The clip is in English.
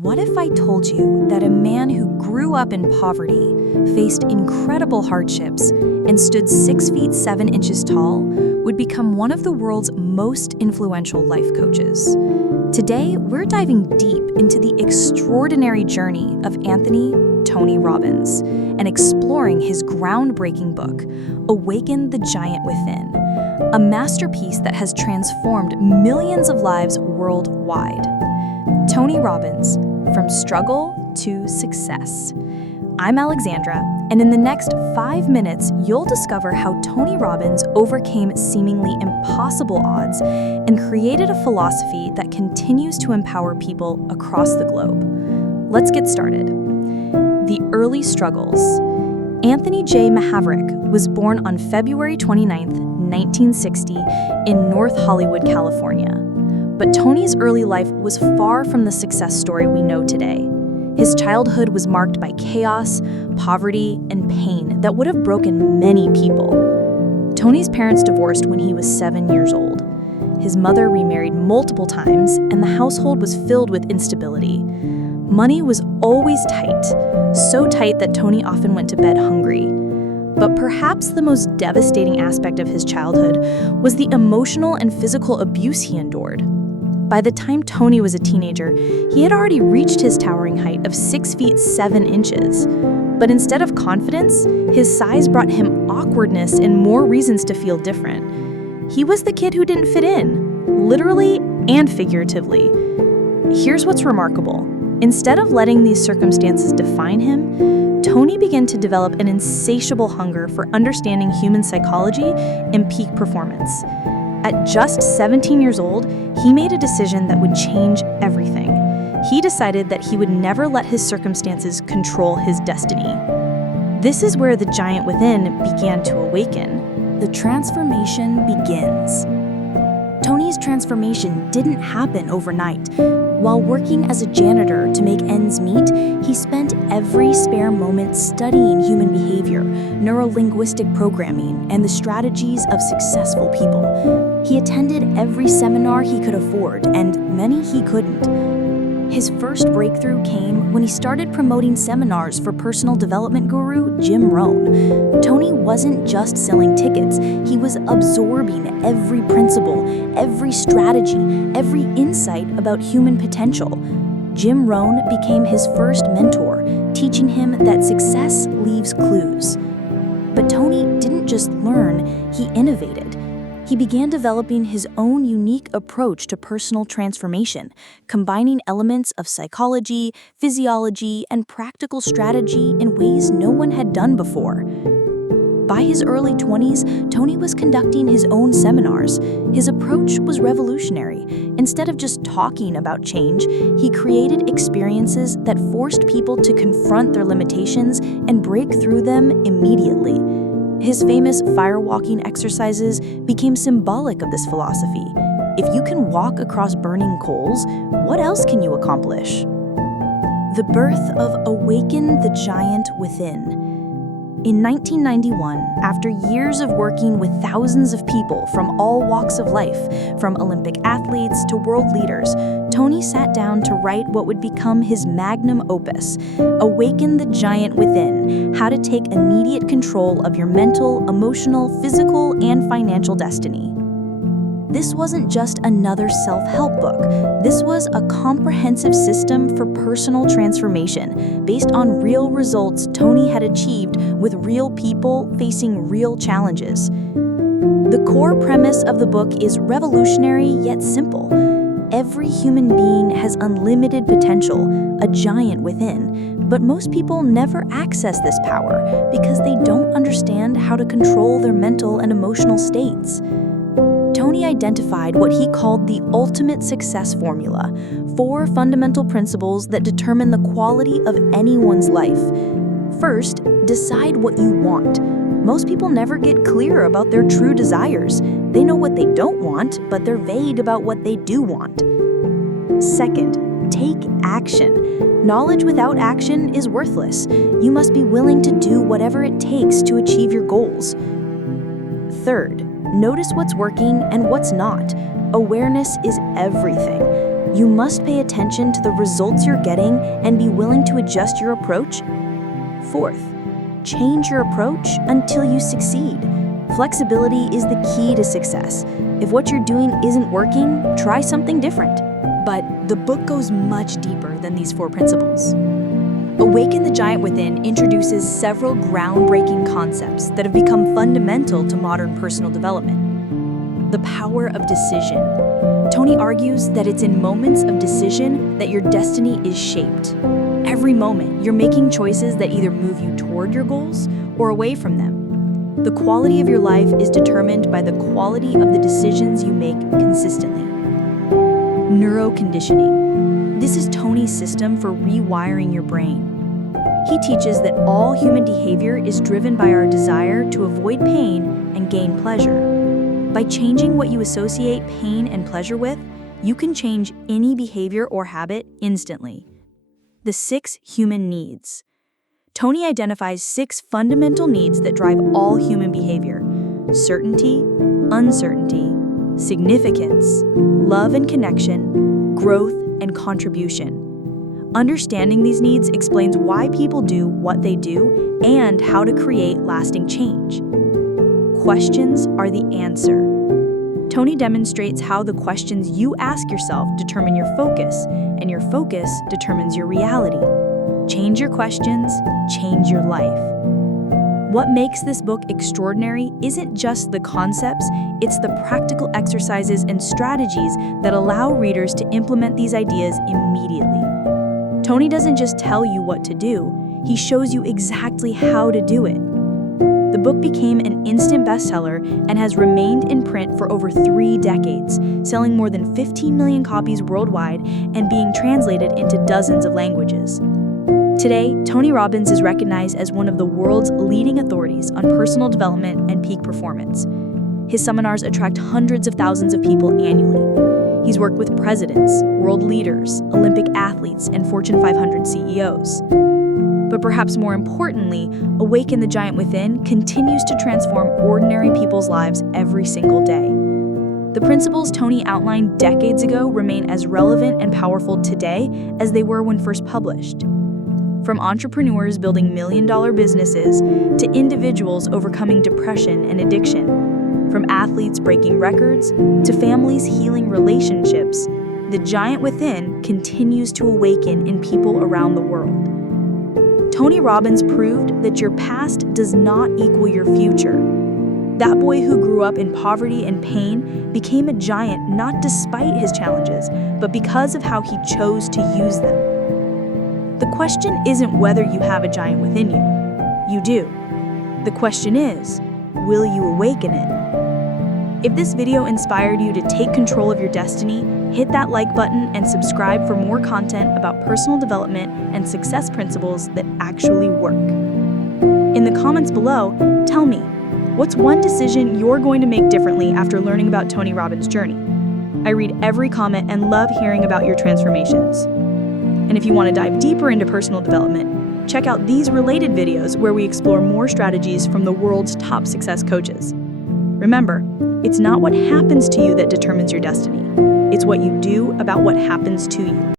What if I told you that a man who grew up in poverty, faced incredible hardships, and stood 6 feet 7 inches tall would become one of the world's most influential life coaches? Today, we're diving deep into the extraordinary journey of Tony Robbins and exploring his groundbreaking book, Awaken the Giant Within, a masterpiece that has transformed millions of lives worldwide. Tony Robbins, from struggle to success. I'm Alexandra, and in the next 5 minutes, you'll discover how Tony Robbins overcame seemingly impossible odds and created a philosophy that continues to empower people across the globe. Let's get started. The early struggles. Anthony J. Mahaverick was born on February 29, 1960, in North Hollywood, California. But Tony's early life was far from the success story we know today. His childhood was marked by chaos, poverty, and pain that would have broken many people. Tony's parents divorced when he was 7 years old. His mother remarried multiple times, and the household was filled with instability. Money was always tight, so tight that Tony often went to bed hungry. But perhaps the most devastating aspect of his childhood was the emotional and physical abuse he endured. By the time Tony was a teenager, he had already reached his towering height of 6 feet 7 inches. But instead of confidence, his size brought him awkwardness and more reasons to feel different. He was the kid who didn't fit in, literally and figuratively. Here's what's remarkable. Instead of letting these circumstances define him, Tony began to develop an insatiable hunger for understanding human psychology and peak performance. At just 17 years old, he made a decision that would change everything. He decided that he would never let his circumstances control his destiny. This is where the giant within began to awaken. The transformation begins. Tony's transformation didn't happen overnight. While working as a janitor to make ends meet, he spent every spare moment studying human behavior, neuro-linguistic programming, and the strategies of successful people. He attended every seminar he could afford, and many he couldn't. His first breakthrough came when he started promoting seminars for personal development guru Jim Rohn. Tony wasn't just selling tickets, he was absorbing every principle, every strategy, every insight about human potential. Jim Rohn became his first mentor, teaching him that success leaves clues. But Tony didn't just learn, he innovated. He began developing his own unique approach to personal transformation, combining elements of psychology, physiology, and practical strategy in ways no one had done before. By his early 20s, Tony was conducting his own seminars. His approach was revolutionary. Instead of just talking about change, he created experiences that forced people to confront their limitations and break through them immediately. His famous firewalking exercises became symbolic of this philosophy. If you can walk across burning coals, what else can you accomplish? The birth of Awaken the Giant Within. In 1991, after years of working with thousands of people from all walks of life, from Olympic athletes to world leaders, Tony sat down to write what would become his magnum opus, Awaken the Giant Within: How to Take Immediate Control of Your Mental, Emotional, Physical, and Financial Destiny. This wasn't just another self-help book. This was a comprehensive system for personal transformation based on real results Tony had achieved with real people facing real challenges. The core premise of the book is revolutionary yet simple. Every human being has unlimited potential, a giant within, but most people never access this power because they don't understand how to control their mental and emotional states. Tony identified what he called the ultimate success formula, 4 fundamental principles that determine the quality of anyone's life. First, decide what you want. Most people never get clear about their true desires. They know what they don't want, but they're vague about what they do want. Second, take action. Knowledge without action is worthless. You must be willing to do whatever it takes to achieve your goals. Third, notice what's working and what's not. Awareness is everything. You must pay attention to the results you're getting and be willing to adjust your approach. Fourth, change your approach until you succeed. Flexibility is the key to success. If what you're doing isn't working, try something different. But the book goes much deeper than these 4 principles. Awaken the Giant Within introduces several groundbreaking concepts that have become fundamental to modern personal development. The power of decision. Tony argues that it's in moments of decision that your destiny is shaped. Every moment, you're making choices that either move you toward your goals or away from them. The quality of your life is determined by the quality of the decisions you make consistently. Neuroconditioning. This is Tony's system for rewiring your brain. He teaches that all human behavior is driven by our desire to avoid pain and gain pleasure. By changing what you associate pain and pleasure with, you can change any behavior or habit instantly. The 6 human needs. Tony identifies 6 fundamental needs that drive all human behavior: certainty, uncertainty, significance, love and connection, growth, and contribution. Understanding these needs explains why people do what they do and how to create lasting change. Questions are the answer. Tony demonstrates how the questions you ask yourself determine your focus, and your focus determines your reality. Change your questions, change your life. What makes this book extraordinary isn't just the concepts, it's the practical exercises and strategies that allow readers to implement these ideas immediately. Tony doesn't just tell you what to do, he shows you exactly how to do it. The book became an instant bestseller and has remained in print for over 3 decades, selling more than 15 million copies worldwide and being translated into dozens of languages. Today, Tony Robbins is recognized as one of the world's leading authorities on personal development and peak performance. His seminars attract hundreds of thousands of people annually. He's worked with presidents, world leaders, Olympic athletes, and Fortune 500 CEOs. But perhaps more importantly, Awaken the Giant Within continues to transform ordinary people's lives every single day. The principles Tony outlined decades ago remain as relevant and powerful today as they were when first published. From entrepreneurs building million-dollar businesses to individuals overcoming depression and addiction, from athletes breaking records to families healing relationships, the giant within continues to awaken in people around the world. Tony Robbins proved that your past does not equal your future. That boy who grew up in poverty and pain became a giant not despite his challenges, but because of how he chose to use them. The question isn't whether you have a giant within you. You do. The question is, will you awaken it? If this video inspired you to take control of your destiny, hit that like button and subscribe for more content about personal development and success principles that actually work. In the comments below, tell me, what's one decision you're going to make differently after learning about Tony Robbins' journey? I read every comment and love hearing about your transformations. And if you want to dive deeper into personal development, check out these related videos where we explore more strategies from the world's top success coaches. Remember, it's not what happens to you that determines your destiny. It's what you do about what happens to you.